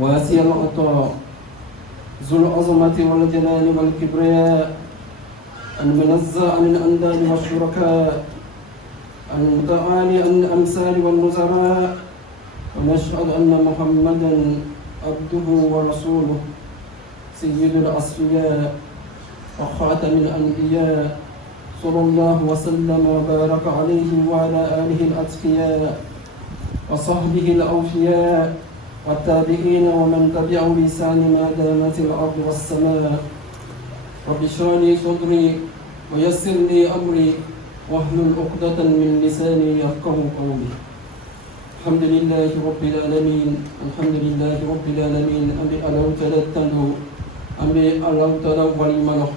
واسع العطاء ذو العظمة والجلال والكبرياء المنزه عن الأنداد والشركاء المتعالي عن الأمثال والنظراء ونشهد أن محمدا عبده ورسوله سيد الأصفياء وخاتم الأنبياء صلى الله وسلم وبارك عليه وعلى آله الأتقياء وصحبه الأوفياء والتابعين ومن تبعهم بإحسان ما دامت الأرض والسماء. رب اشرح لي صدري ويسر لي أمري واحلل عقدة من لساني يفقهوا قولي. الحمد لله رب العالمين، الحمد لله رب العالمين. أمي ألو تلتلو أمي ألو تلو ولمنه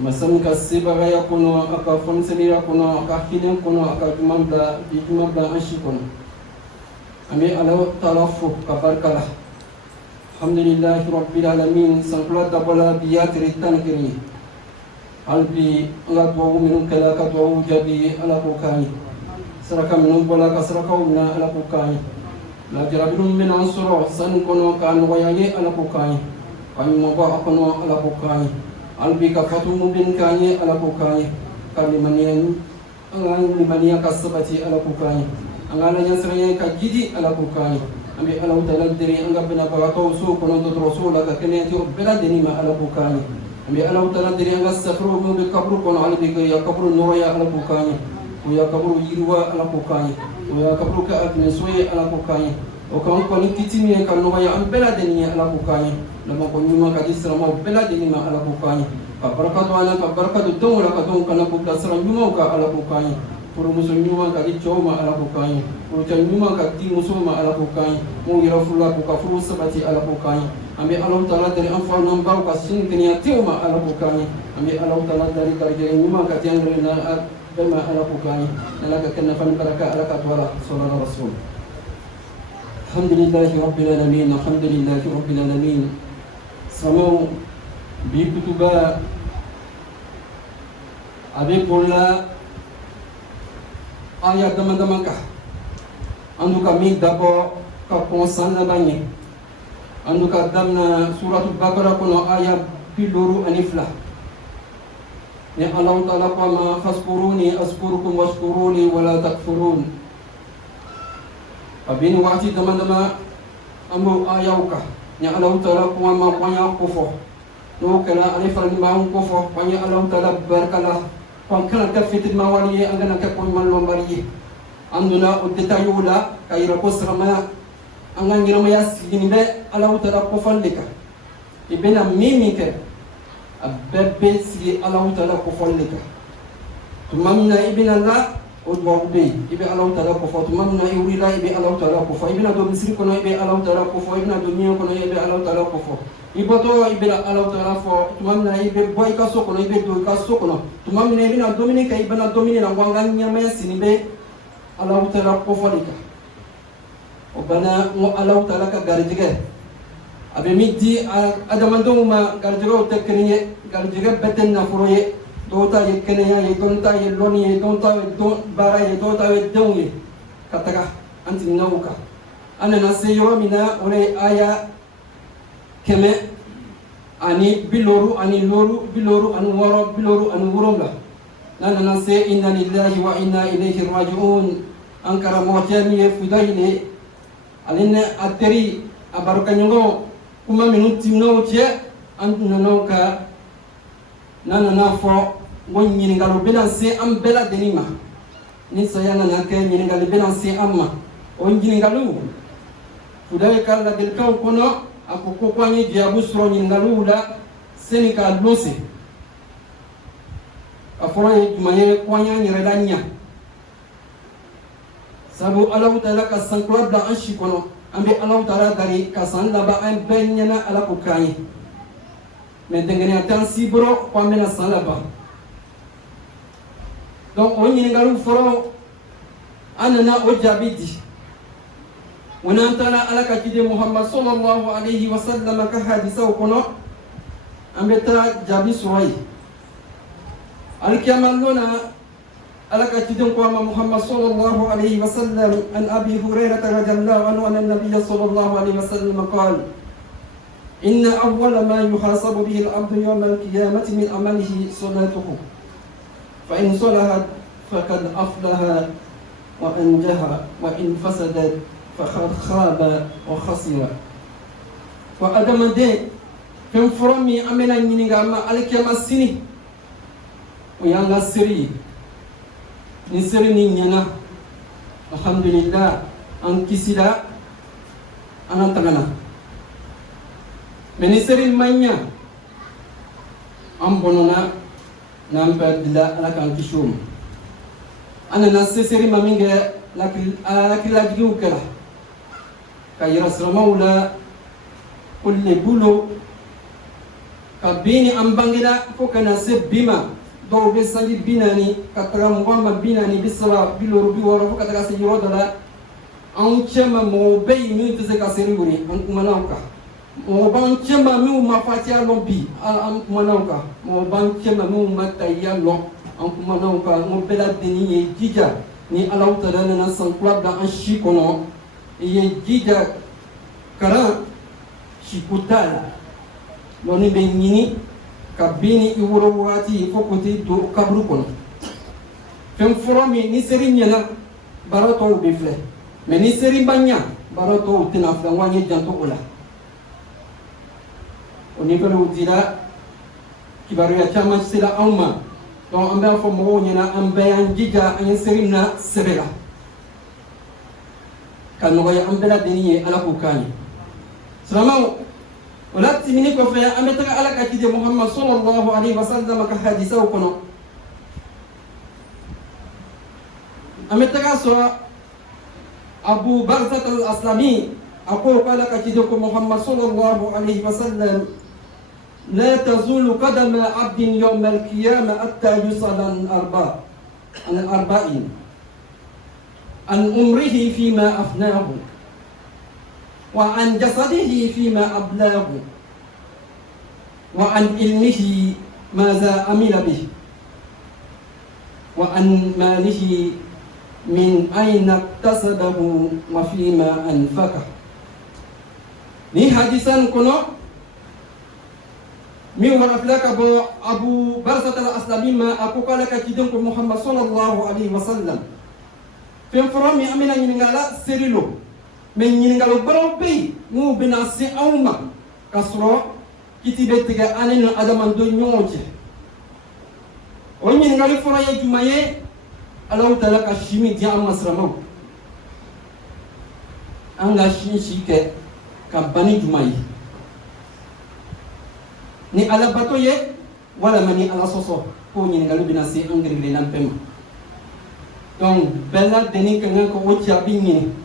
مسن كسبغا يكون أكا فنسلي يكون أكا حين يكون أكا جمبلا أنشيكون أمي ألو تلفو كبركلا. الحمد لله رب العالمين. سنقول دبلا بيات ريتان كني قلبي لا دعو من كلا كدعو جبي على كوكاي سركا من بولا كسركا ومنا على كوكاي لا جربون من أنصر سن كنوا كان وياي على كوكاي كان مبا كنوا على كوكاي قلبي كفتو مبين كاي على كوكاي كلمانيا كسبتي على كوكاي أنا ينسرني كجدي على كوكاي أمي ألو تلدري أنقبنا بغاكو سوق ونضد رسولك كنيتي بلا دنيما على كوكاي أمي ألو تلدري أنقا السفرو من بكبر كون على بك يا كبر نوريا على كوكاي ويا كبر يروا على كوكاي ويا كبر كأبن سوي على كوكاي وكان كون كتيمي كان نوريا أم بلا دنيا على كوكاي لما كون يوم كديس رما بلا دنيما على كوكاي كبركة وانا كبركة الدولة كدون كنا كوكا سرا يوم على كوكاي pour musulman kadi choma ala kokani pour chanyuma kadi musuma ala kokani mo yirafula ko kafuru sabati ala kokani ambi Allah taala dari anfa namba ka sin kenya tiuma ala kokani ambi Allah taala dari karje nyuma kadi angrena dama ala kokani nalaka kana fan baraka ala katwala sallallahu rasul. Alhamdulillahi rabbil alamin, alhamdulillahi rabbil alamin. Samau bi kutuba abi pola ayat teman-teman kah anu kami dabo kaponsan na banyak anu kadam na surat Baqarah kuno ayat piluru aniflah ya Allah Ta'ala qama faskuruni askurukum waskuruni wala takfurun. Abin waktu teman-teman ambo ayauka ya Allah Ta'ala qama qanya kufo no kala alifal maun kufo qanya Allah Ta'ala barkalah pangkala kafitit mawali angana kapon malombari anduna udetayula kayira kosrama angangira mayas ginibe ala utara kofallika ibena mimike abbe si ala utara kofallika tumamna ibena la udwa ube ibe ala utara kofo tumamna iurila ibe ala utara kofo ibena do misri kono ibe ala utara kofo ibena do miyo kono ibe ala utara kofo iboto ibena ala utara fo tumamna ibe boy ka sokono ibe do ka sokono tumamna ibena dominika ibena dominina wanganya mayas nibe ala utara kofolika obana mo ala utara ka garjige abe middi adamando ma garjige o tekniye garjige beten na furoye dota ye kenya ye donta ye loni ye donta ye don bara ye dota ye donye kataka anti nauka ana naseyo mina ole aya keme ani biloru ani loru biloru anu woro biloru anu woromla nana nase inna lillahi wa inna ilayhi raji'un ankara mojani ye fudaile alina ateri abarukanyongo kuma minuti noche antunanoka nana nafo ngoni ngalo belanse am bela denima ni sayana nake ni ngalo belanse amma onjini ngalo fudaile kala delka kono akoko kwanye diabu sro ni ngalo la senika lose aforo jumaye kwanya ni redanya sabu Allah Ta'ala ka sankwa da an shi kono ambe Allah Ta'ala dari ka san la ba an benyana ala ko kai men dengene atan sibro kwa mena san la ba donc on ni ngalu foro anana o jabidi wana tala ala ka kide Muhammad sallallahu alaihi wasallam ka hadisa kono ambe ta jabi surai alkiyamal lona على كتدن قام محمد صلى الله عليه وسلم عن أبي هريرة رضي الله عنه أن النبي صلى الله عليه وسلم قال إن أول ما يحاسب به العبد يوم القيامة من عمله صلاته فإن صلحت فقد أفلح وأنجح وإن فسدت فقد خاب وخسر وأدم دين كم فرمي أمنا نينغاما الكيما سيني ويانا سري نسري نينا الحمد لله أن كسيدا أنا تغنى من نسري المانيا أم بنونا نامبر دلا على كان كشوم أنا نسري مامينغا لكن جيو كلا كي رسول مولا كل بولو kabini ambangila fokana se bima do be sali binani katara ngoma binani bisala biloro biworo fokata se yodola an chema mo be mi tse ka seriburi an kumanauka mo ban chema mi ma fatia lombi an kumanauka mo ban chema mi ma tayya lo an kumanauka mo bela deni ye jija ni alaw tadana na san club da an shikono ye jija kara shikutala loni be ñini ka bini i wuro wati fo ko ti do kabru kono fem foromi ni seri ñana barato be fle mais ni seri bagna barato tina fla wañi janto ola oni ko lo dira kibaru ya chama sila awma donc ambe fo mo ñana ambe an jija an seri na sebela kan no ya ambe la deniye ala ko kani salama ولا تمنيك فيا أمتك على كتير محمد صلى الله عليه وسلم كحديثه وكنا أمتك سوا أبو برزة الأسلامي أقول قال كتير محمد صلى الله عليه وسلم لا تزول قدم عبد يوم القيامة حتى يسأل عن الأربعين عن عمره فيما أفناه وعن جسده فيما أبلاه وعن علمه ماذا عمل به وعن ماله من أين اكتسبه وفيما أنفقه ni hadisan kono mi wara flaka bo Abu Barzah al-Aslami ma aku kala ka kidon ko Muhammad sallallahu alaihi wasallam fem foromi amina ni ngala serilo mais ñingalo borom pay mu bina si awma kasro kitibe tiga aneno adaman do ñooje o ñingali foroye jumaye alaw tala ka shimi di am masramaw anga shike ka bani jumaye ni ala bato ye wala mani ala soso ko ñingali bina si angri le lampem donc bella deni ka ngako o jabi ñini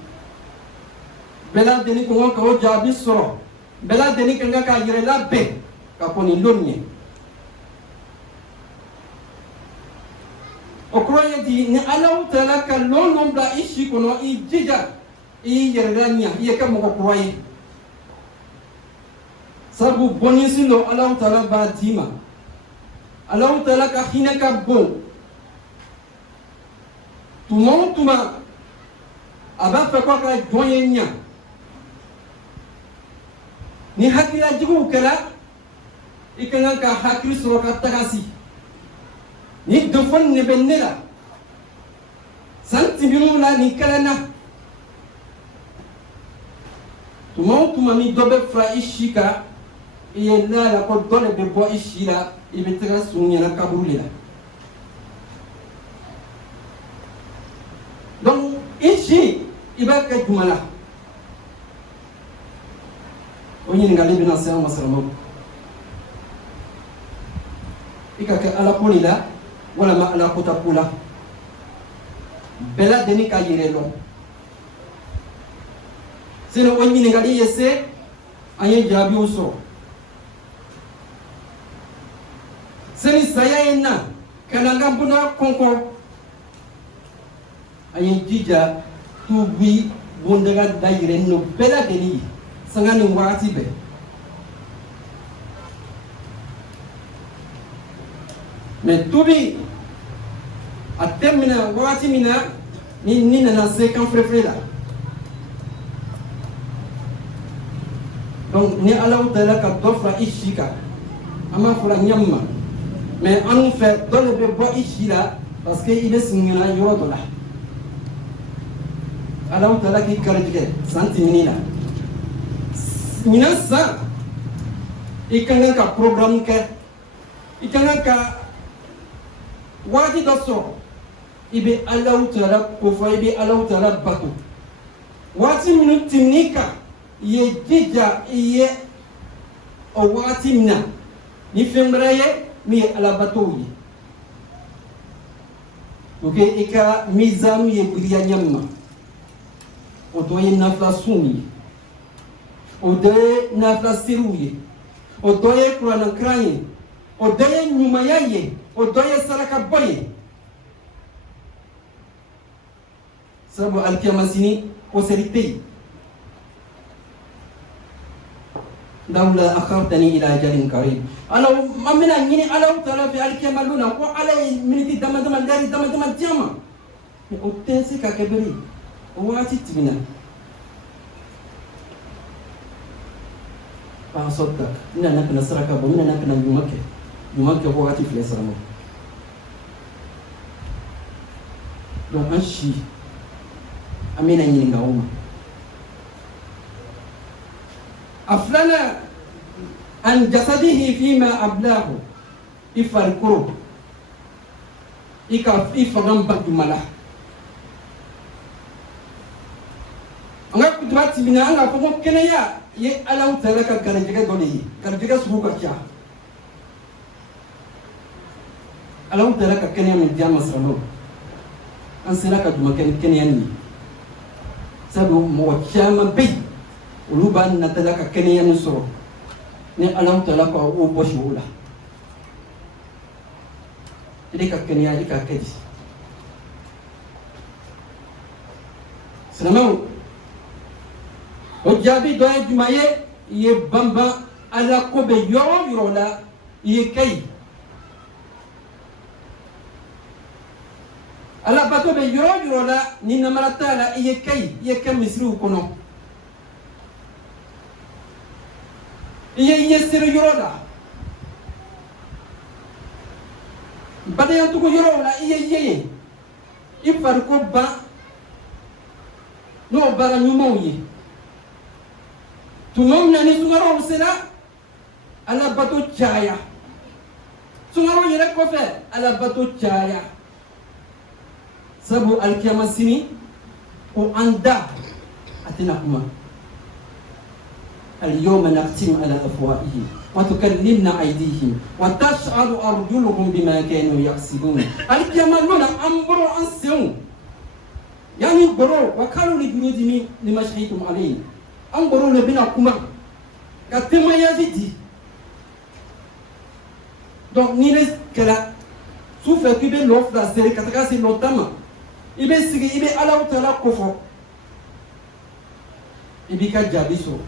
bela deni ko ngon ko jabi soro bela deni kanga ka yire la be ka koni lonye o kroye di ni alaw tala ka lonon bla ishi kono i jija i yerganya i ka mo ko kroye sabu bonisi lo alaw tala ba dima alaw tala ka hina ka bon tuma aba fa ko ka doyenya ni hakila jigu kala ikanga ka hakil suro ka tagasi ni dofon ne benela santi bimu la ni kala na tuma mi dobe fra ishika iye la ko dole be bo ishira ibe taga sunya na kabulila donc ishi ibaka jumala onyi ngali bina sa masaramo ikaka ala kulila wala ma ala kutakula bela deni ka yirelo sino onyi ngali yese aye jabi uso seni saya ena kananga buna konko aye jija tubi bondaga dayire no bela deni sangani wati be mais tubi a termina wagati mina ni nana se kan frefre la. Donc ni Allah Ta'ala ka dofra ishika ama fura nyamma mais en fait dans le bo ishila parce que il est singina yoro la Allah Ta'ala ki karajige santi minina mina sa ikanga ka programme ke ikanga ka wadi doso ibe Allah Ta'ala ko fo ibe Allah Ta'ala batu wati minute nika ye jija ye o wati mina ni fembraye mi ala bato yi oke ika mizamu ye buriya nyamma o doye nafla suni o doye nafla siruye o doye kurana kranye o doye nyumayaye o doye saraka boye sabu alkiyamasini o serite لولا أخرتني إلى أجل قريب أنا ممن أني على وترى في الكمالون وعلى منتي دم داري دم جامع أوتنسي ككبري واتي تبنا فصدق إن أنا كنا سرقة ومن أنا كنا يومك واتي في الإسلام لو أنشي أمين أني نعوم أفلنا عن جسده فيما أبلاه إفرقه إفرقم بجمله أنا كنت باتبنا أنا فهم كنيا يألو تلك كرجة دوني كرجة سبوك كيا ألو تلك كنيا من جام سرلو أنسنا كجمع كنيا ني سبوا موجام بي uluban na talaka kenya nusoro ni alam talaka o boshula ilika kenya ilika kedi sanamo o jabi do jumaye ye bamba ala ko be yoro la ye kay ala bato be yoro la ni namarata la ye kay ye kam misru kono iye sir yoroda badayan tuko yorola iye ifar ko ba no bara nyumo yi tumom nani sungaro sera ala bato chaya sungaro yere ko fe ala bato chaya sabu alkiyamasini o anda atina kuma اليوم نختم على أفواههم وتكلمنا أيديهم وتشعر أرجلهم بما كانوا يكسبون الجمالون أمبرو أنسيون يعني برو وكانوا لجنودهم لما شهدتم عليه أمبرو لبنا كما كتما يجدي donc ni les kala souffle que be l'offre la série kataka c'est notamment ibe sigi ibe ala utala kofo ibika jabiso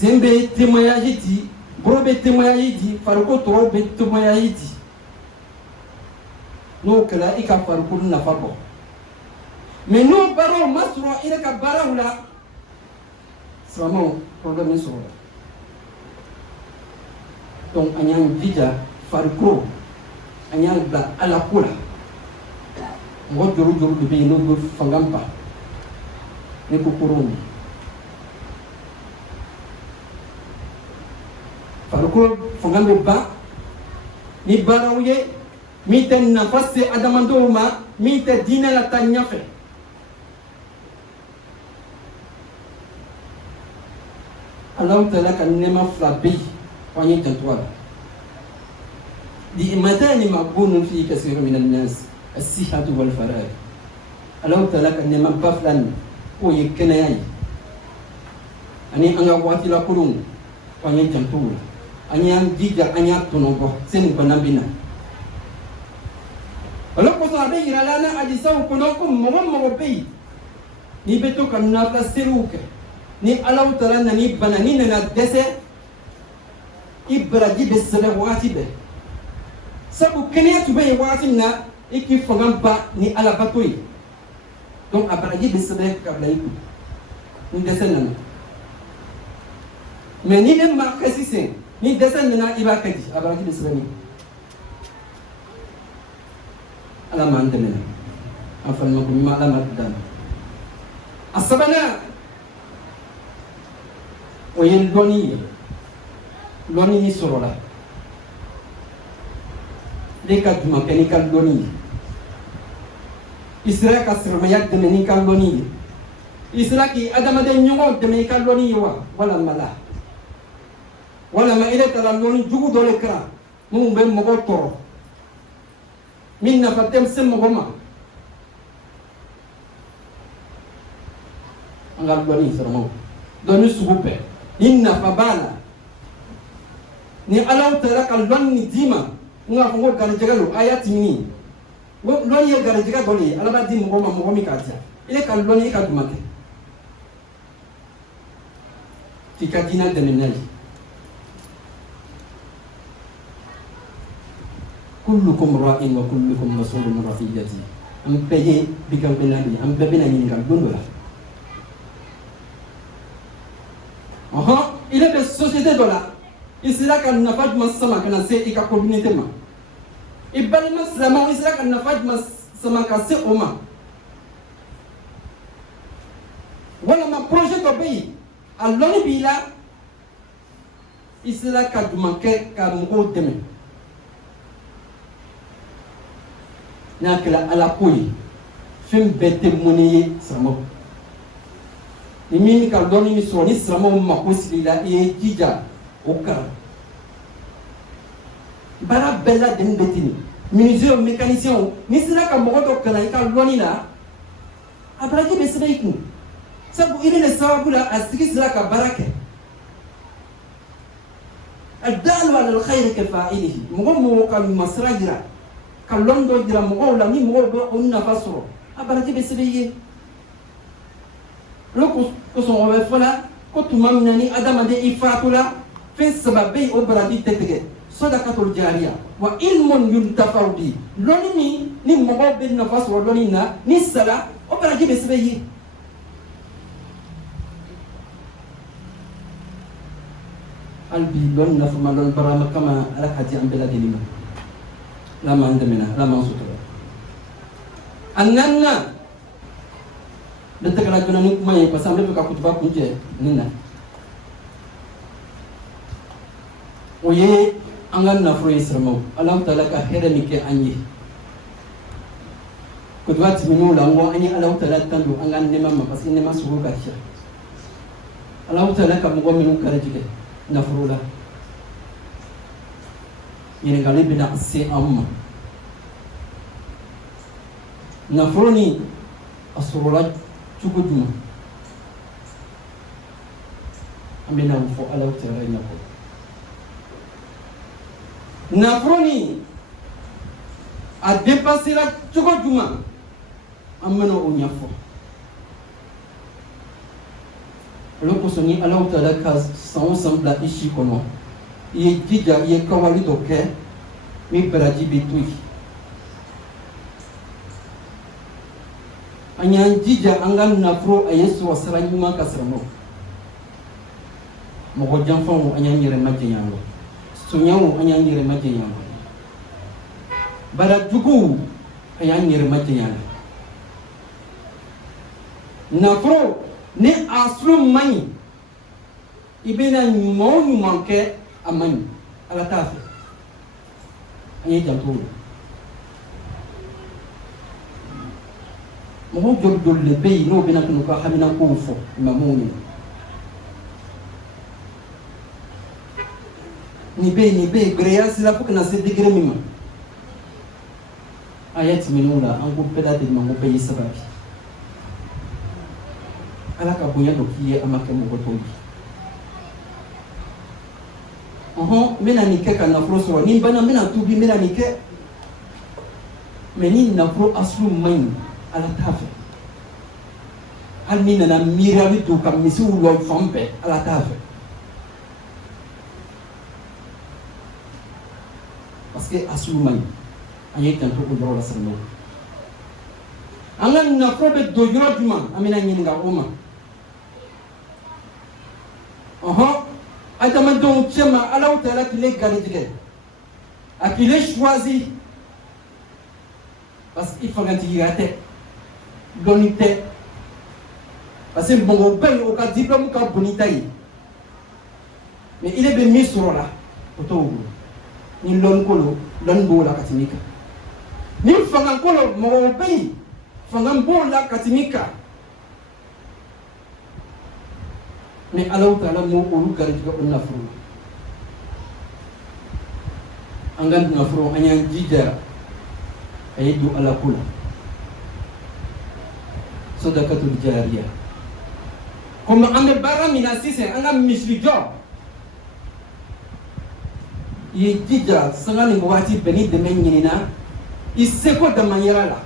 sembe témoignage dit brobe témoignage dit farko to be témoignage dit no kala ika farko na farko mais no baro masro ila ka barawla vraiment problème sur donc anyang bija farko anyang bla ala kula mo joro be no go fangampa ne ko koroni farko fangambe ba ni barawye mi ten nafasi adamando ma mi te dina la tanyafe Allah Ta'ala kan nema flabi wanye tantwala di imatani maqbunun fi kaseer min an-nas as-sihhatu wal faragh Allah Ta'ala kan nema paflan o yekenayai ani anga wati la kurung wanye tantwala anyang jija anyak tunogo sen banabina alors ko sa be iralana ajisaw konokum mo be ni beto kan na ta seruke ni Allah Ta'ala nani banani na dese ibraji besere wati be sabu kenya tu be waati na iki fanga ba ni ala batoi donc abaraji be sebe kabla iku ni desen mais ni dem ma kasi sen ni desen na iba kadi abaraji be sebe ni ala man demena afal ma kuma ala madan asabana oyen loni ni sorola deka duma kenikal loni isra ka sirmayak de menikal loni isra ki adama de nyongo de menikal loni wa wala mala wala ma ile tala loni jugu dole kra mu be mogo toro min na fatem sem mogo ma angal loni sirmo doni sugupe inna fabala ni alaw tara kal loni dima nga ko garjaga lo ayati ni loni ye garjaga doli alaba di mo mi katia ile kan loni ka dumake tikadina de menali kullukum ra'in wa kullukum mas'ulun an ra'iyati am peye bigam benani am bebena ni ngal gondola il est des sociétés de là isla kan nafaj masama kana se ika communauté ma ibali maslama isla kan nafaj masama ka se oma wala ma projet to bay aloni bila isla ka dumake ka mo deme nakala ala koyi fim bete moniye samo ni min ka doni mi so ni samo ma ko sila e jija okara bara bella den betini ministre mécanicien ni sira ka mogo to kana ka loni la abraji be sira iku sabu ile ne sababu la asiki sira ka barake الدال على الخير كفاعله مغو كان مسراجرا كلون دو جرا مغو لا ني مغو دو اون نفاسو abraji be sira yi loko ko so o be fala ko tumamna ni adama de ifatula fin sababi obradi tetege sadaqatul jariya wa ilmun yuntafau bi loni ni mogo be nafas wa loni na ni sala obradi be sebe albi lon nafma lon barama kama alakaji ambela dilima lama andamena lama sutura annanna detegala jona ni kuma ye pasambe ka kutuba kunje nina oye angan nafro yisramo alam talaka herani ke anyi kudwat minu lango anyi alam talaka tandu angan nema ma parce nema sugo ka sha alam talaka mo minu karajike nafro la yene galibi na se amma nafro ni asurula chugo juma amena fo alam talaka nafro nafroni a dépassé la cogo juma amena o nyafo loko soni ala utala ka sans sembla ici kono ye jija ye kawali doke mi baraji bitui anya jija angan nafro ayesu wasara nyuma kasramo mo janfon anya nyere majenyango sunyawo anya nyere majenyango bara jugu anya nyere majenyango nafro ni aslu mani ibena nyumo manke amani ala tafe anya janto mo jodol le bay no bina ko hamina ko fo mamoni ni be greyas la pour que na se degré mima ayat minula an ko peda de mango pays sababi ala ka bonya do kiye amaka mo ko tobi mena ni ke kana froso ni bana mena tubi mena ni ke meni na pro aslu main ala tafe hal mina na mirabi to kam misu lo fampe ala tafe parce que asulumai ayi tanto ko doro la sanno angan na probe do yoro duma amina nyinga uma adama don chema Allah Ta'ala qui les galide a qui les choisi parce qu'il faut garantir yate donité parce que bon ben au cas diplôme ka bonitaï mais il est bien mis sur là auto ni lon kolo lon bo la katimika ni fanga kolo mo ben fanga bo la katimika mais Allah Ta'ala mo olu garij ko nafru angan nafru anyan jija ayidu ala kula sadaqatul jariya comme ande bara mina sise anga misli job yi jija sangani ngwati beni de menyina iseko de maniera la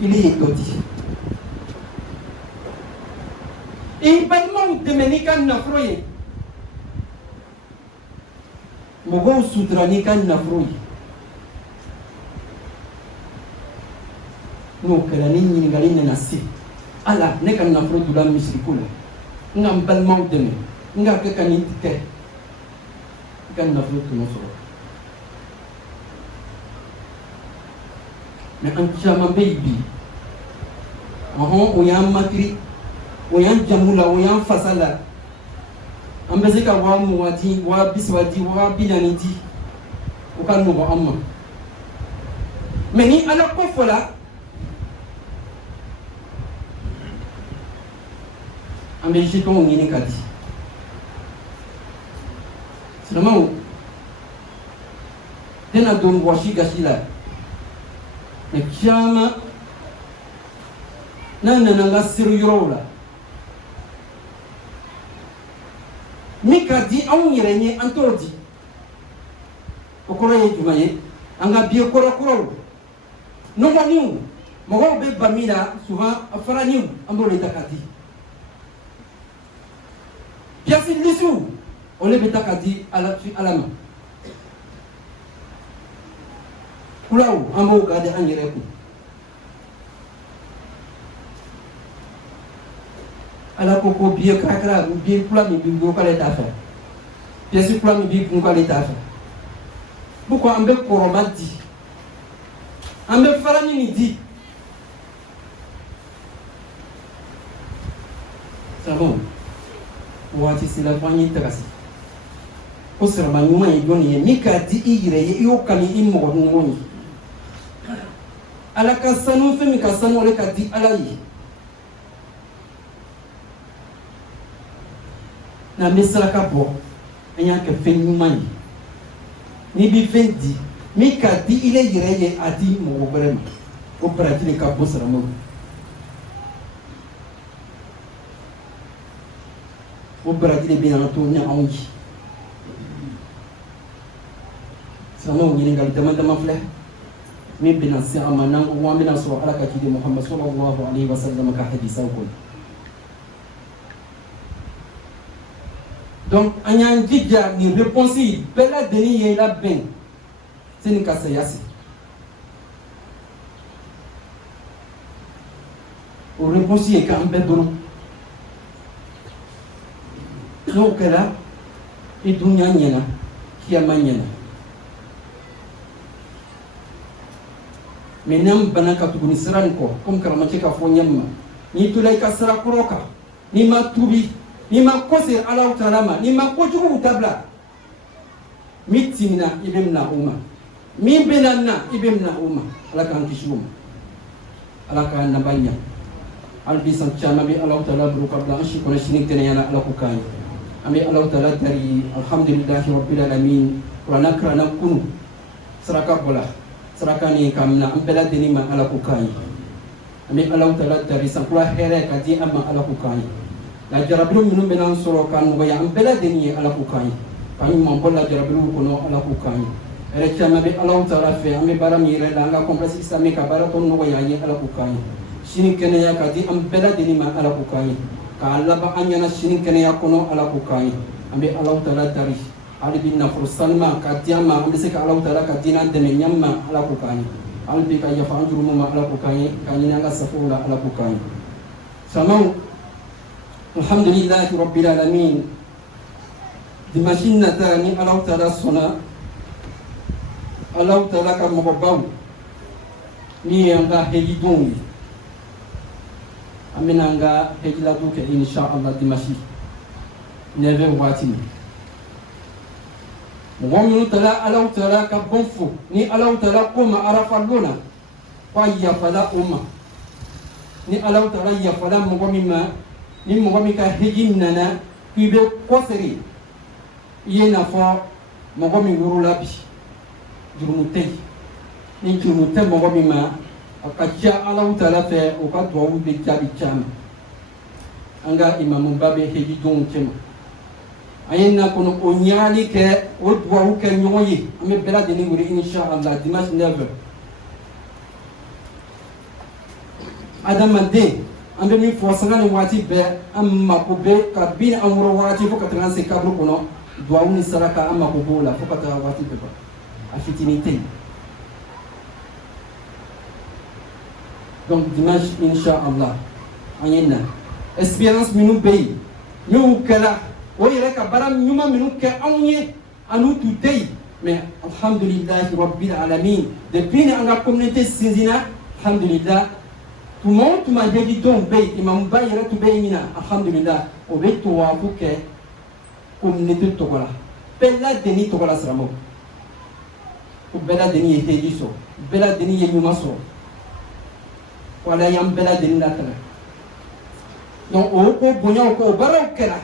ili yekoti et balmon de menikan nafroye mogo sudrani kan nafroye no kala ni ngali na nasi ala ne kan nafro dula misrikula ngam balmon de nga ke kan itike kan nafro to so mais an chama baby o yam makri o yan jamula o yan fasala ambeze ka wa mu wati wa biswati wa binaniti o kan mo amma meni ala ko fola ambe jito ngini kati seulement dena don washi gashila mais chama nana nga siru yorola mikadi aw yerenye antodi okoro ye jumaye anga biye koro koro no wani mo go be bamina souvent afara ni ambole takati piasi lisu ole be takati ala fi alama kulaw amo gade angere ku ala koko biye kakra biye kula mi bingo kala ta fa pièce kula mi bingo kala ta fa buko ambe koromati ambe farani ni di sabon wati sila fanyi takasi ko serba nyuma yoni ye mikati igire ye yo kali immo ngoni ala kasanu fe mi kasanu ole kati ala yi na misra ka bo anya ke fenumani ni bi fendi mi ka di ile yireye adi mo obrema o pratique ka bo sara mo o pratique bi na to nya onji sama ngini ngal dama fle mi bina si amana wa mina so ala ka kidi Muhammad sallallahu alaihi wasallam ka hadisa ko donc anyan jidja ni réponse bela deni ye la ben c'est ni kasayasi o réponse ye kan be doro donc là et dunya nyana kiyama nyana menam banaka tuguni siran ko comme karamati ka fo nyamma ni tulay ka sira kuroka ni ma tubi ni ma kose ala utalama ni ma kojugu utabla mitimina ibemna uma mi benanna ibemna uma ala kan kishuma ala kan nabanya albi sanchama bi ala utala buru qabla ashi kono shinik tenayana ala kukani ami ala utala dari alhamdulillahi rabbil alamin wa nakrana kunu saraka bola saraka ni kamna ambela denima ala kukani ami ala utala dari sankwa here kadi amma ala kukani la jarabilu minnu bena soro kan waya am bela deni ala ku kan pani mon bolla jarabilu ko no ala ku kan ere chama be ala taala fe am bara mi re la nga complexe islamique bara ko no waya ye ala ku kan shini kene ya kadi am bela deni ma ala ku kan ka alla ba anyana shini kene ya ko no ala ku kan am be ala taala tari ali bin nafur salma ka diama ambe se ka Allah taala ka dinan de nyamma ala ko kani albi ka yafa anjuru ma ala ko kani kani nga safula ala ko kani samau alhamdulillah rabbil alamin di machine tani Allah taala sona Allah taala ka mobaw ni nga helidon amina nga heliladu ke insha Allah di machine neve watini mɔgɔ tala alaw tala ka bɔn fo ni alaw tala ko ma arafa lona ko a yafala o ma ni alaw tala yafala mɔgɔ min ma ni mɔgɔ min ka heji nana k'i bɛ kɔsɛri i ye n'a fɔ mɔgɔ min worola bi jurumu tɛ yen ni jurumu tɛ mɔgɔ min ma a ka ca alaw tala fɛ o ka duwawu bɛ jaabi caman an ka imamuba bɛ heji denw cɛ ma ayena kono o nyaali ke o duwawu ke ɲɔgɔn ye an bɛ bɛɛ lajɛlen wele inshallah dimanche 9 adamaden an bɛ min fɔ sanga ni waati bɛɛ an mako bɛ kabini an woro waati fo ka taga an se kaburu kɔnɔ duwawu ni saraka an mako b'o la fo ka taga waati bɛɛ ban a fitinin tɛ yen donc dimanche inshallah an ye na expérience minnu bɛ yen n'o kɛra o yɛrɛ ka baara ɲuman minnu kɛ anw ye an'u tun tɛ yen mais alhamdulilahi rabbil alamin depuis ni an ka communauté sinsinna alhamdulillah tuma o tuma hejidenw bɛ yen imamuba yɛrɛ tun bɛ yen min na alhamdulillah o bɛ tuwafu kɛ communauté tɔgɔ la bɛɛ lajɛlen tɔgɔ la silamɛw ko bɛɛ lajɛlen ye heji sɔrɔ bɛɛ lajɛlen ye ɲuman sɔrɔ wala y'an bɛɛ lajɛlen latɛmɛ donc o ko bonyaw ko o baaraw kɛra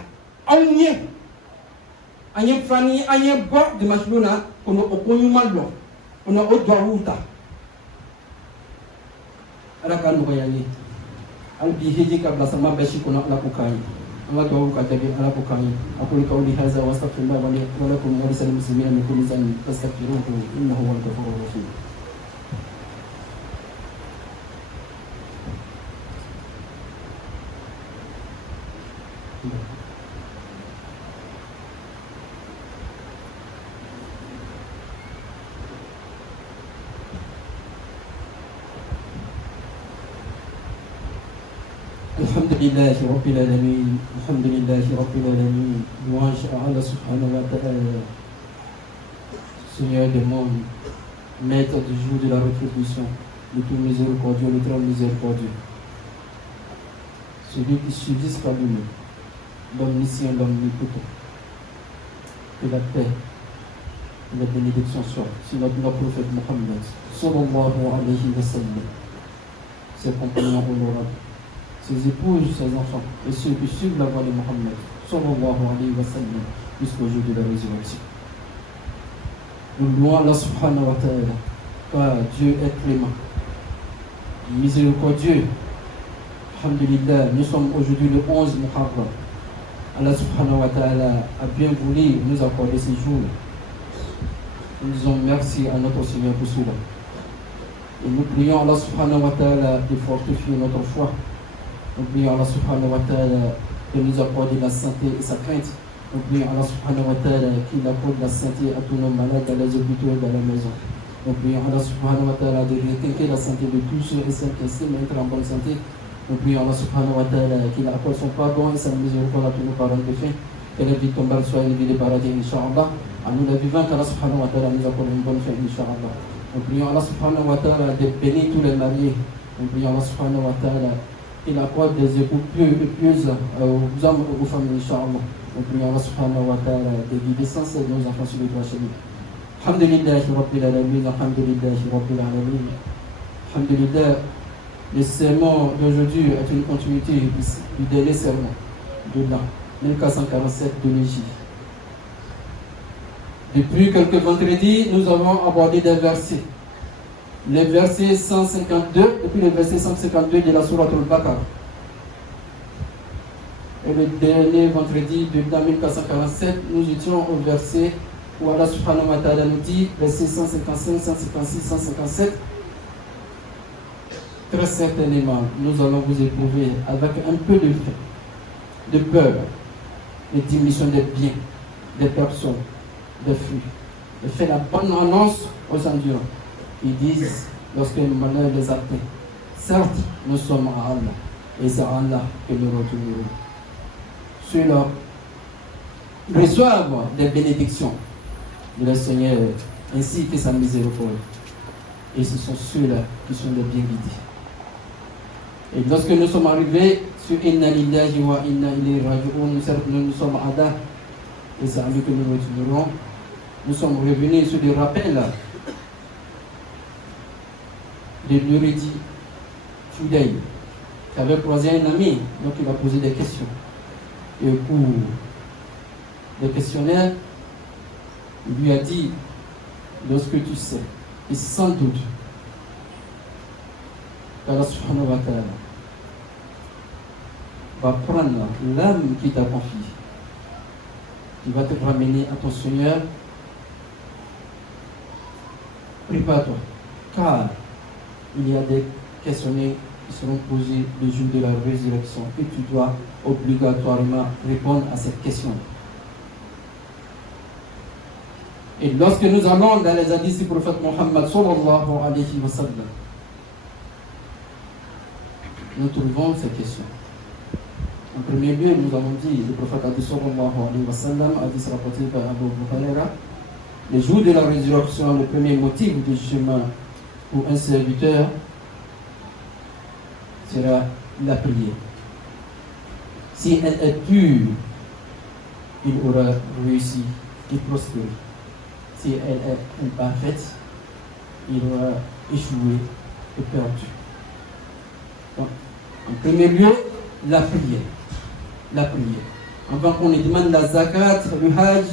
anw ye an ye fani an ye bɔ dimanche na kono o ko ɲuman dɔn kono o duwawu ta ala ka nɔgɔya ye hali bi heji ka bilasirama bɛɛ si kɔnɔ ala ko k'an ye an ka duwawu ka jaabi ala ko k'an ye aqulu qawli hadha wa astaghfirullah wa lakum wa lisal muslimina min kulli dhanbin fastaghfiruhu innahu huwal ghafurur rahim. Alhamdulillahi rabbil alamin, alhamdulillahi rabbil alamin, louange à Allah subhanahu wa ta'ala, Seigneur des mondes, maître du jour de la rétribution, le tout miséricordieux, le très miséricordieux, celui qui subsiste par lui-même, l'omniscient, l'omnipotent, que la paix et la bénédiction soient sur notre prophète Mohammed, sallallahu alayhi wa sallam, ses compagnons honorables, ses épouses, ses enfants et ceux qui suivent la voie de Mohammed sallallahu alayhi wa sallam jusqu'au jour de la résurrection. Nous louons Allah subhanahu wa ta'ala car Dieu est clément, miséricordieux. Alhamdulillah, nous sommes aujourd'hui le 11 Muharram. Allah subhanahu wa ta'ala a bien voulu nous accorder ces jours. Nous disons merci à notre Seigneur pour cela. Et nous prions Allah subhanahu wa ta'ala de fortifier notre foi. Nous prions Allah subhanahu wa ta'ala de nous accorder la santé et sa crainte. Nous prions Allah subhanahu wa ta'ala qu'il accorde la santé à tous nos malades dans les hôpitaux et dans la maison. Nous prions Allah subhanahu wa ta'ala de requinquer la santé de tous ceux et celles qui estiment être en bonne santé. Nous prions Allah subhanahu wa ta'ala qu'il accorde son pardon et sa miséricorde à tous nos parents défunts. Que les vies tombales soient élevées des paradis, Inch'Allah. À nous les vivants, qu'Allah subhanahu wa ta'ala nous accorde une bonne fin, Inch'Allah. Nous prions Allah subhanahu wa ta'ala de bénir tous les mariés. Nous prions Allah subhanahu wa ta'ala qu'il accorde des époux pieuses aux hommes et aux femmes, Inch'Allah. Nous prions Allah subhanahu wa ta'ala de guider sans cesse nos enfants sur le droit chemin. Alhamdulillahi rabbil alamin, alhamdulillahi rabbil alamin. Alhamdulillah, le sermon d'aujourd'hui est une continuité du dernier sermon de l'an 1447 de l'Égypte. Depuis quelques vendredis, nous avons abordé des versets. Les versets 152 et puis le verset 152 de la sourate Al-Baqarah. Et le dernier vendredi de l'an 1447, nous étions au verset où Allah subhanahu wa ta'ala nous dit, versets 155, 156, 157. Très certainement, nous allons vous éprouver avec un peu de faim, de peur, de diminution des biens, des personnes, des fruits. Et fait la bonne annonce aux endurants. Ils disent, lorsque le malheur les atteint, certes, nous sommes à Allah, et c'est à Allah que nous retournerons. Ceux-là reçoivent des bénédictions de leur Seigneur, ainsi que sa miséricorde. Et ce sont ceux-là qui sont les bien guidés. Et lorsque nous sommes arrivés sur Inna lillahi wa inna ilayhi raji'un, certes, nous sommes à Allah, et c'est à lui que nous retournerons. Nous sommes revenus sur des rappels de l'érudit Fudayl, qui avait croisé un ami, donc il a posé des questions. Et au cours des questionnaires, il lui a dit, lorsque tu sais, et sans doute, qu'Allah subhanahu wa ta'ala va prendre l'âme qui t'a confiée, qui va te ramener à ton Seigneur, prépare-toi, car il y a des questionnaires qui seront posés le jour de la résurrection et tu dois obligatoirement répondre à cette question. Et lorsque nous allons dans les hadiths du prophète Mohammed sallallahu alayhi wa sallam, nous trouvons ces questions. En premier lieu, nous avons dit, le prophète a dit sallallahu alayhi wa sallam, hadith rapporté par Abu Huraira, le jour de la résurrection, le premier motif du chemin pour un serviteur sera la prière. Si elle est pure, il aura réussi et prospéré. Si elle est imparfaite, il aura échoué et perdu. Donc, en premier lieu, la prière. La prière. Avant qu'on lui demande la zakat, le hajj,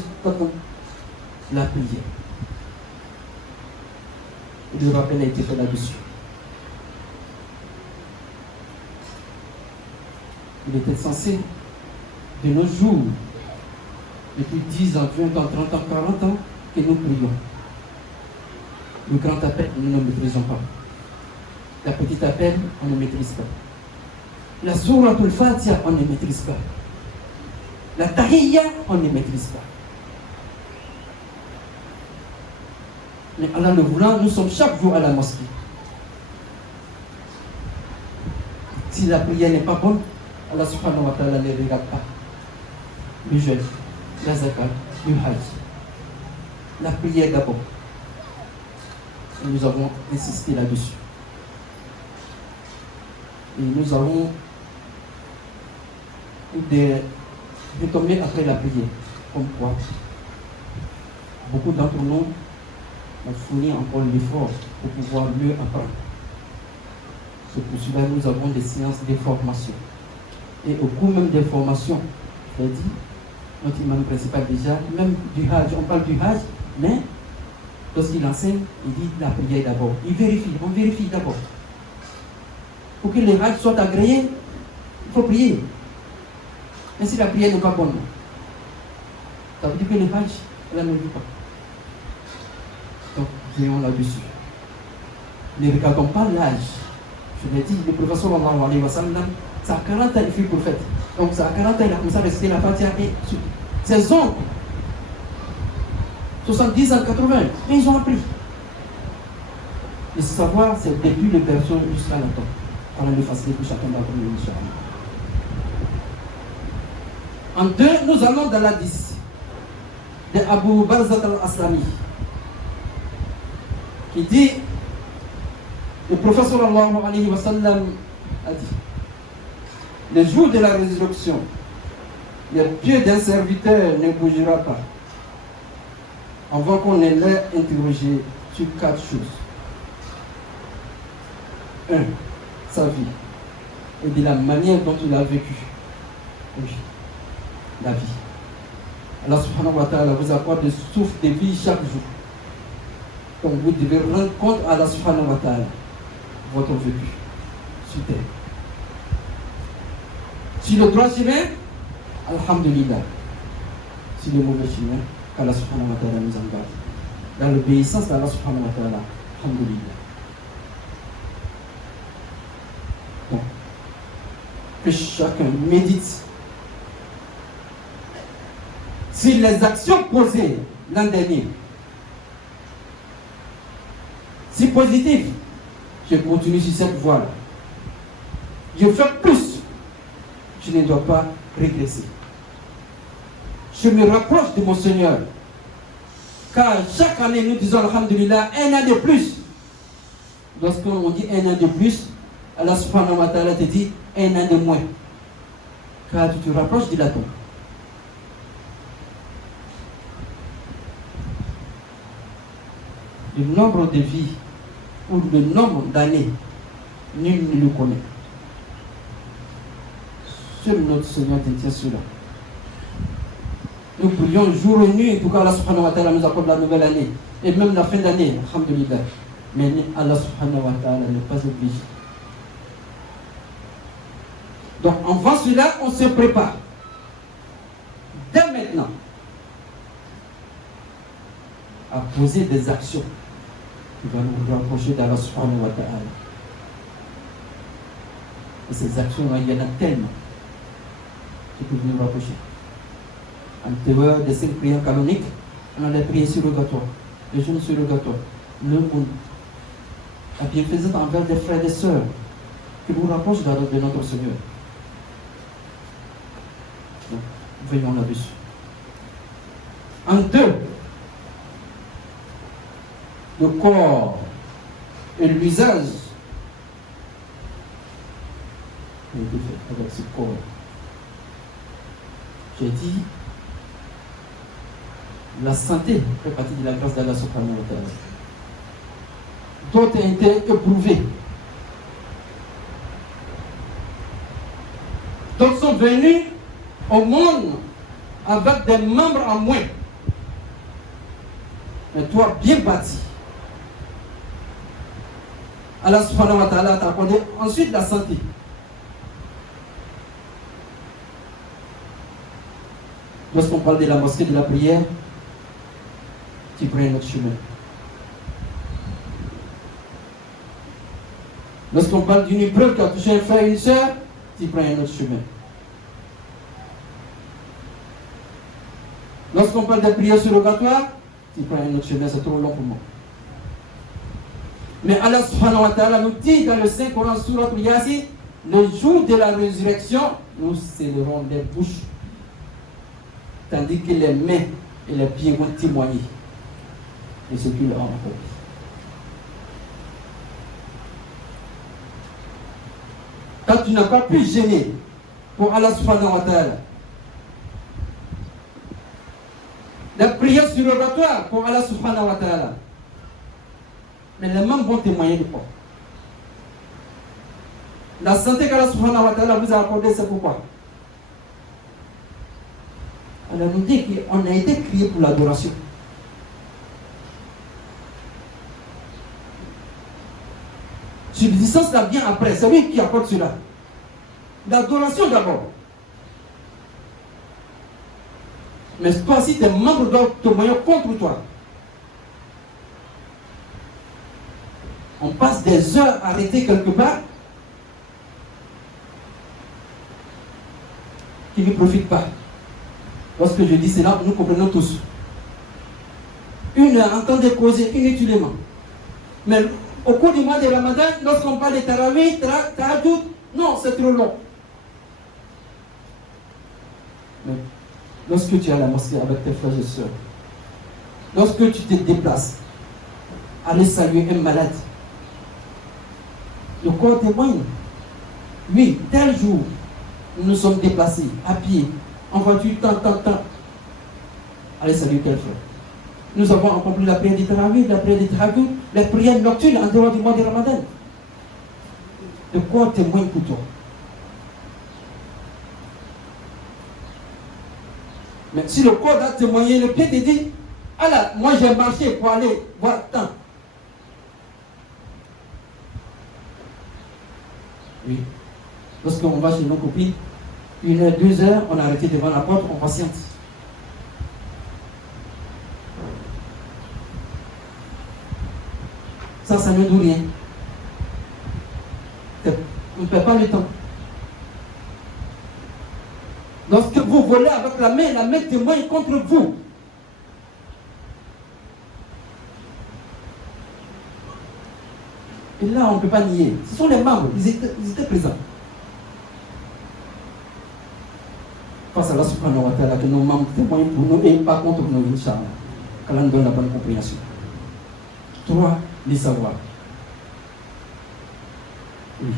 la prière. Et le rappel a été fait là-dessus. Il était censé, de nos jours, depuis 10 ans, 20 ans, 30 ans, 40 ans, que nous prions. Le grand appel, nous ne maîtrisons pas. La petite appel, on ne maîtrise pas. La sourate al-Fatiha, on ne maîtrise pas. La tahiyya, on ne maîtrise pas. Mais Allah le voulant, nous sommes chaque jour à la mosquée. Si la prière n'est pas bonne, Allah subhanahu wa ta'ala ne regarde pas. Le jeûne, la zakat, le hajj. La prière d'abord. Et nous avons insisté là-dessus. Et nous avons retombé après la prière. Comme quoi, beaucoup d'entre nous ont fourni encore l'effort pour pouvoir mieux apprendre. C'est pour cela que nous avons des séances de formation. Et au cours même des formations, je l'ai dit, notre imam principal déjà, même du hajj, on parle du hajj, mais lorsqu'il enseigne, il dit la prière d'abord. Il vérifie, on vérifie d'abord. Pour que le hajj soit agréé, il faut prier. Mais si la prière n'est pas bonne, ça veut dire que le hajj, elle ne vit pas. Donc, veillons là-dessus. Ne regardons pas l'âge. Je l'ai dit, le professeur sallallahu alayhi wa sallam, c'est à 40 ans il fut prophète. Donc, c'est à 40 ans il a commencé à réciter la Fatiha et ses oncles, 70 ans, 80, et ils ont appris. Et savoir, c'est depuis le berceau jusqu'à la tombe. On a le facilité pour chacun d'entre nous, Inch'Allah. En deux, nous allons dans la 10 de Abu Barzat al-Aslami, qui dit, le prophète sallallahu alayhi wa sallam a dit, le jour de la résurrection, le pied d'un serviteur ne bougera pas avant qu'on ait l'air interrogé sur 4 choses. 1. Sa vie et de la manière dont il a vécu. Oui, la vie. Allah subhanahu wa ta'ala vous accorde des souffles de vie chaque jour. Donc vous devez rendre compte à Allah subhanahu wa ta'ala votre vécu sur terre. Si le droit chemin, alhamdulillah. Si le mauvais chemin, qu'Allah subhanahu wa ta'ala nous engage. Dans l'obéissance d'Allah subhanahu wa ta'ala, alhamdulillah. Donc, que chacun médite. Si les actions posées l'an dernier. Si positif, je continue sur cette voie-là. Je fais plus. Je ne dois pas régresser. Je me rapproche de mon Seigneur. Car chaque année, nous disons, alhamdulillah, un an de plus. Lorsqu'on dit un an de plus, Allah subhanahu wa ta'ala te dit un an de moins. Car tu te rapproches de la tombe. Le nombre de vies ou le nombre d'années, nul ne le connaît. Seul notre Seigneur détient cela. Nous prions jour et nuit, en tout cas Allah subhanahu wa ta'ala nous accorde la nouvelle année. Et même la fin d'année, alhamdulillah. Mais Allah subhanahu wa ta'ala n'est pas obligé. Donc en faisant cela, on se prépare. Dès maintenant, à poser des actions qui vont nous rapprocher d'Allah subhanahu wa ta'ala. Et ces actions-là, il y en a tellement qui peuvent nous rapprocher. En dehors des 5 prières canoniques, on a les prières surrogatoires, les jeûnes surrogatoires, le monde, la bienfaisance envers des frères et des sœurs qui nous rapprochent de notre Seigneur. Donc, veillons là-dessus. En 2, le corps et l'usage a été fait avec ce corps. J'ai dit, la santé fait partie de la grâce d'Allah subhanahu wa ta'ala. D'autres ont été éprouvés. D'autres sont venus au monde avec des membres en moins. Mais toi, bien bâti. Allah subhanahu wa ta'ala t'a accordé ensuite la santé. Lorsqu'on parle de la mosquée de la prière, tu prends un autre chemin. Lorsqu'on parle d'une épreuve qui a touché un frère et une soeur, tu prends un autre chemin. Lorsqu'on parle de prières surrogatoires, tu prends un autre chemin, c'est trop long pour moi. Mais Allah subhanahu wa ta'ala nous dit dans le Saint-Coran, Surat Yasin, le jour de la résurrection, nous scellerons les bouches, tandis que les mains et les pieds vont témoigner de ce qu'ils ont accompli. Quand tu n'as pas pu gêner pour Allah subhanahu wa ta'ala, la prière surrogatoire pour Allah subhanahu wa ta'ala, mais les membres vont témoigner de quoi? La santé qu'Allah subhanahu wa ta'ala vous a accordée, c'est pourquoi? Allah nous dit qu'on a été créé pour l'adoration. Subsistance là vient après, c'est lui qui apporte cela. L'adoration d'abord. Mais toi, si tes membres doivent témoigner contre toi, on passe des heures arrêtées quelque part qui ne profitent pas. Lorsque je dis cela, nous comprenons tous. Une heure, entendez causer inutilement. Mais au cours du mois de Ramadan, lorsqu'on parle de Tarawih, Tahajjud, non, c'est trop long. Mais lorsque tu es à la mosquée avec tes frères et sœurs, lorsque tu te déplaces, aller saluer un malade, le corps témoigne. Oui, tel jour, nous nous sommes déplacés à pied, en voiture, tant. Allez saluer quel frère. Nous avons accompli la prière du Tarawih, la prière du Tahajjud, les prières nocturnes en dehors du mois de Ramadan. Le corps témoigne pour toi. Mais si le corps a témoigné, le pied te dit, alors, moi j'ai marché pour aller voir tant. Oui. Lorsqu'on va chez nos copines, 1 heure, 2 heures, on a arrêté devant la porte, on patiente. Ça ne nous rien. On ne perd pas le temps. Lorsque vous volez avec la main témoigne contre vous. Et là, on ne peut pas nier. Ce sont les membres, ils étaient présents. Face à Allah subhanahu wa ta'ala, que nos membres témoignent pour nous et pas contre nous, Inch'Allah. Qu'Allah nous donne la bonne compréhension. 3. Les savoirs. Oui.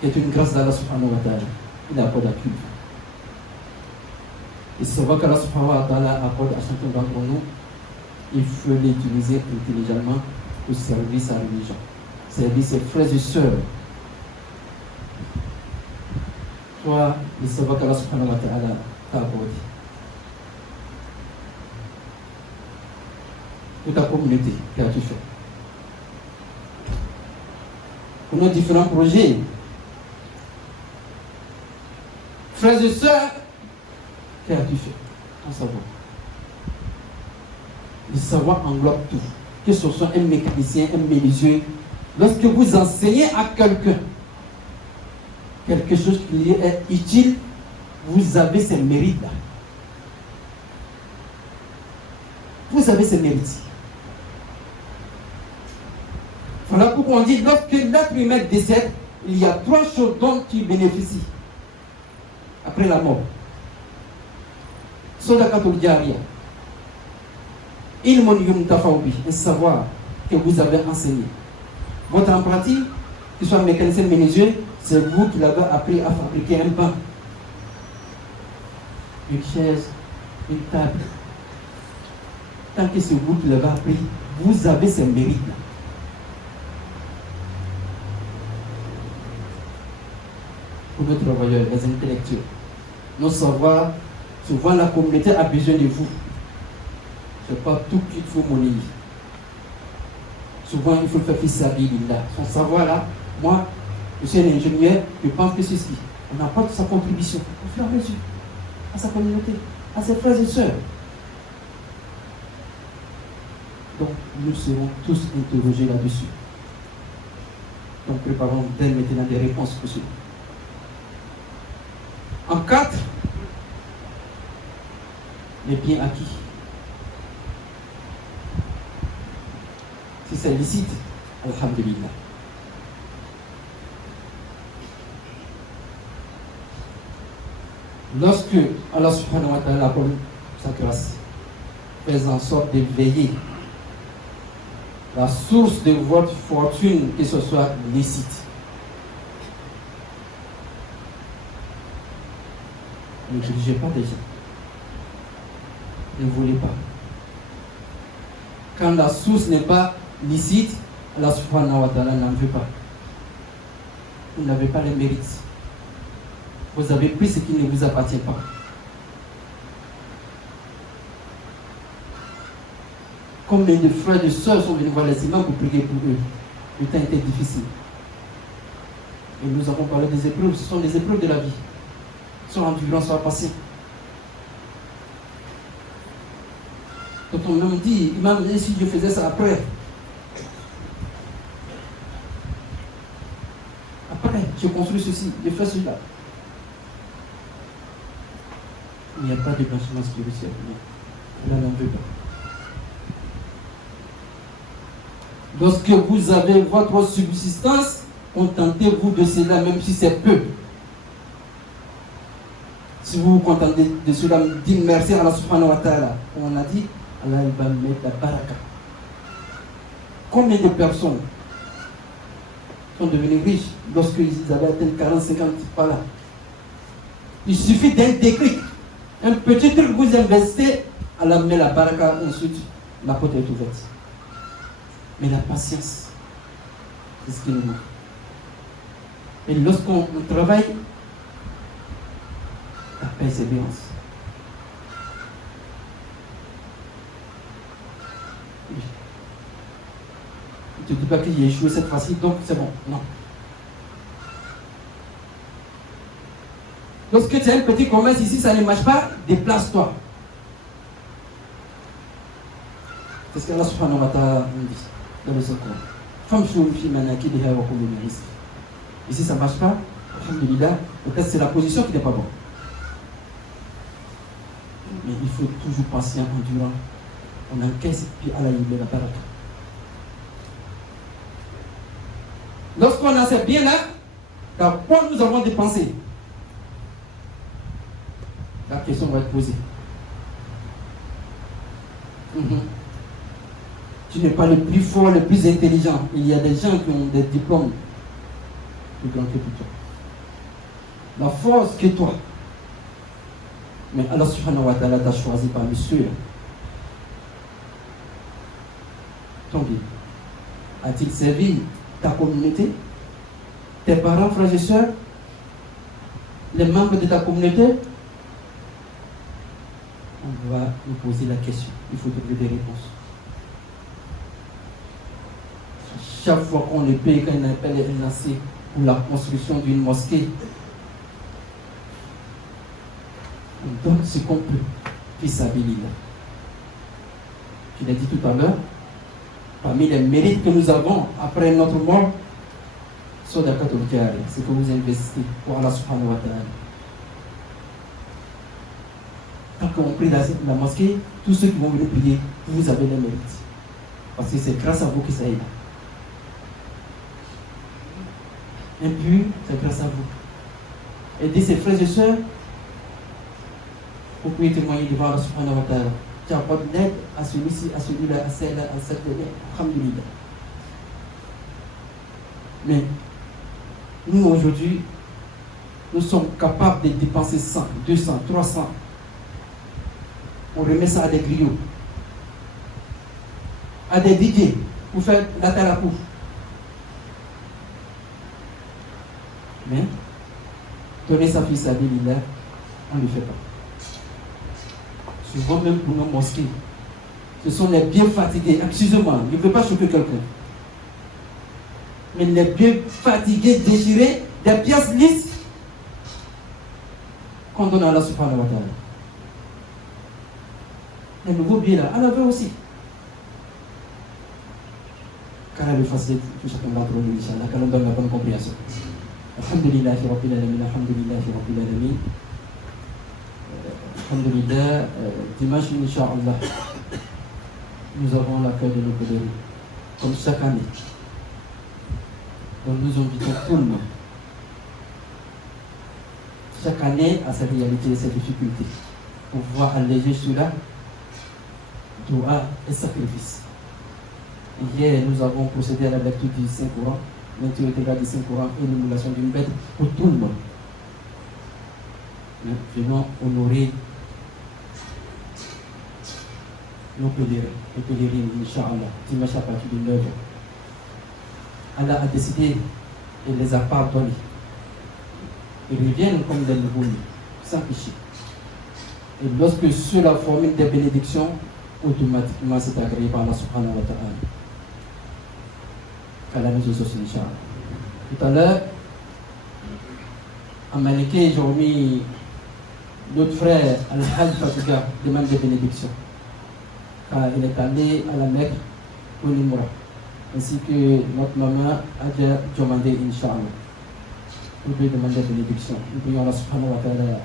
Qui est une grâce d'Allah subhanahu wa ta'ala. Il n'apporte à culte. Et savoir qu'Allah subhanahu wa ta'ala accorde à chacun d'entre nous, il faut l'utiliser intelligemment pour servir sa religion. Servir ses frères et sœurs. 3. Les savoir qu'Allah subhanahu wa ta'ala t'a accordé. Pour ta communauté, qu'as-tu fait? Pour nos différents projets. Frères et sœurs, qu'as-tu fait? Ton savoir. Le savoir englobe tout. Que ce soit un mécanicien, un menuisier. Lorsque vous enseignez à quelqu'un quelque chose qui est utile, vous avez ces mérites-là. Vous avez ces mérites. Voilà pourquoi on dit, lorsque l'être humain décède, il y a 3 choses dont tu bénéficies après la mort. Sadaqatul Jariya. Ilmun yuntafa'u bihi, un savoir que vous avez enseigné. Votre apprenti, qu'il soit mécanicien menuisier, c'est vous qui l'avez appris à fabriquer un banc, une chaise, une table. Tant que c'est vous qui l'avez appris, vous avez ces mérites-là. Pour nos travailleurs, les intellectuels, nos savoirs, souvent la communauté a besoin de vous. Ce n'est pas tout qu'il faut monnayer. Souvent, il faut faire fils à Billah. Son savoir-là, moi, je suis un ingénieur, je pense que ceci. On apporte sa contribution au fur et à mesure à sa communauté, à ses frères et sœurs. Donc, nous serons tous interrogés là-dessus. Donc, préparons dès maintenant des réponses possibles. En 4, les biens acquis. Si c'est licite, alhamdulillah. Lorsque Allah subhanahu wa ta'ala accorde sa grâce, faites en sorte de veiller la source de votre fortune, que ce soit licite. Ne dirigez pas des gens. Ne volez pas. Quand la source n'est pas licite, Allah subhanahu wa ta'ala n'en veut pas. Vous n'avez pas les mérites. Vous avez pris ce qui ne vous appartient pas. Combien de frères et de sœurs sont venus voir les imams pour prier pour eux? Le temps était difficile. Et nous avons parlé des épreuves. Ce sont des épreuves de la vie. Soit endurant, soit patient. Quand on me dit, imam, si je faisais ça après, je construis ceci, je fais cela. Il n'y a pas de blanchiment spirituel. Là, n'en veut pas. Lorsque vous avez votre subsistance, contentez-vous de cela, même si c'est peu. Si vous vous contentez de cela, dites merci à Allah subhanahu wa ta'ala. On a dit, Allah il va mettre la baraka. Combien de personnes sont devenues riches lorsqu'ils avaient atteint 40, 50 par là? Il suffit d'un déclic. Un petit truc, vous investissez, Allah met la baraka, ensuite la porte est ouverte. Mais la patience, c'est ce qui nous manque. Et lorsqu'on travaille, la persévérance. Je ne dis pas que j'ai échoué cette fois-ci, donc c'est bon. Non. Lorsque tu as un petit commerce ici, ça ne marche pas, déplace-toi. C'est ce qu'Allah subhanahu wa ta'ala nous dit dans le Coran. Ici, ça ne marche pas, alhamdulillah, peut-être c'est la position qui n'est pas bonne. Mais il faut toujours passer en endurant. On encaisse, puis Allah il met la baraka. Lorsqu'on a ces biens-là, dans quoi nous avons dépensé? La question va être posée. Tu n'es pas le plus fort, le plus intelligent. Il y a des gens qui ont des diplômes plus grands que toi. La force que toi. Mais Allah subhanahu wa ta'ala t'a choisi parmi ceux. Ton bien. A-t-il servi ta communauté? Tes parents, frères et sœurs? Les membres de ta communauté? On va nous poser la question. Il faut trouver des réponses. Chaque fois qu'on le paye, quand un appel est lancé pour la construction d'une mosquée, on donne ce qu'on peut. Fils Abilillah. Je l'ai dit tout à l'heure, parmi les mérites que nous avons après notre mort, c'est que vous investissez pour Allah subhanahu wa ta'ala. Quand on prie la mosquée, tous ceux qui vont venir prier, vous avez les mérites. Parce que c'est grâce à vous que ça est là. Et puis, c'est grâce à vous. Aidez ses frères et sœurs, vous pouvez témoigner devant Allah subhanahu wa ta'ala. Tu apportes l'aide à celui-ci, à celui-là, à celle-là, à cette dernière. Alhamdulillah. Mais, nous aujourd'hui, nous sommes capables de dépenser 100, 200, 300. On remet ça à des griots, à des DJ pour faire la tarapou. Mais, donner sa fille à Abilillah, on ne le fait pas. Souvent même pour nos mosquées, ce sont les bien fatigués, excusez-moi, je ne veux pas choquer quelqu'un. Mais les bien fatigués, déchirés, des pièces lisses, qu'on donne à Allah subhanahu wa ta'ala. Les nouveaux billets là, Allah veut aussi. Qu'Allah le facilite, tout chacun d'entre nous, Inch'Allah, qu'Allah donne la bonne compréhension. Alhamdulillahi Rabbil Alamin, Alhamdulillahi Rabbil Alamin. Alhamdulillah, dimanche, Inch'Allah, nous avons l'accueil de nos pèlerins, comme chaque année. Donc nous invitons tout le monde, chaque année, à sa réalité et ses difficultés, pour pouvoir alléger cela, doua et sacrifice. Hier, nous avons procédé à la lecture du Saint-Coran, l'intégralité du Saint-Coran et l'émulation d'une bête pour tout le monde. Nous venons honorer nos pèlerins, les pèlerines, Inch'Allah, dimanche à partir de 9h. Allah a décidé et les a pardonnés. Ils reviennent comme des nouveaux-nés, sans péché. Et lorsque cela formule des bénédictions, automatiquement c'est agréé par Allah subhanahu wa ta'ala. Qu'Allah nous associe, Inch'Allah. Tout à l'heure, à Maliki, j'ai remis notre frère Al-Hajj Fatiga demande des bénédictions. Car il est allé à la Mecque pour l'Umrah, ainsi que notre maman Adja demandé, Inch'Allah. Nous pouvons demander des bénédictions. Nous prions Allah subhanahu wa ta'ala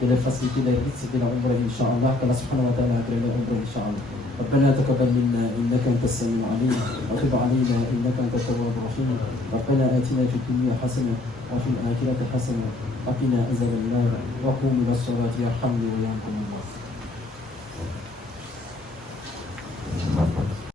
de la faciliter la réussite de la Umrah, Inch'Allah. Qu'Allah subhanahu wa ta'ala agrée la Umrah, Inch'Allah. ربنا تقبل منا انك انت السميع العليم وتب علينا انك انت التواب الرحيم ربنا اتنا في الدنيا حسنه وفي الاخره حسنه وقنا عذاب النار وقوموا الى الصلاه يرحمني ويرحمكم الله.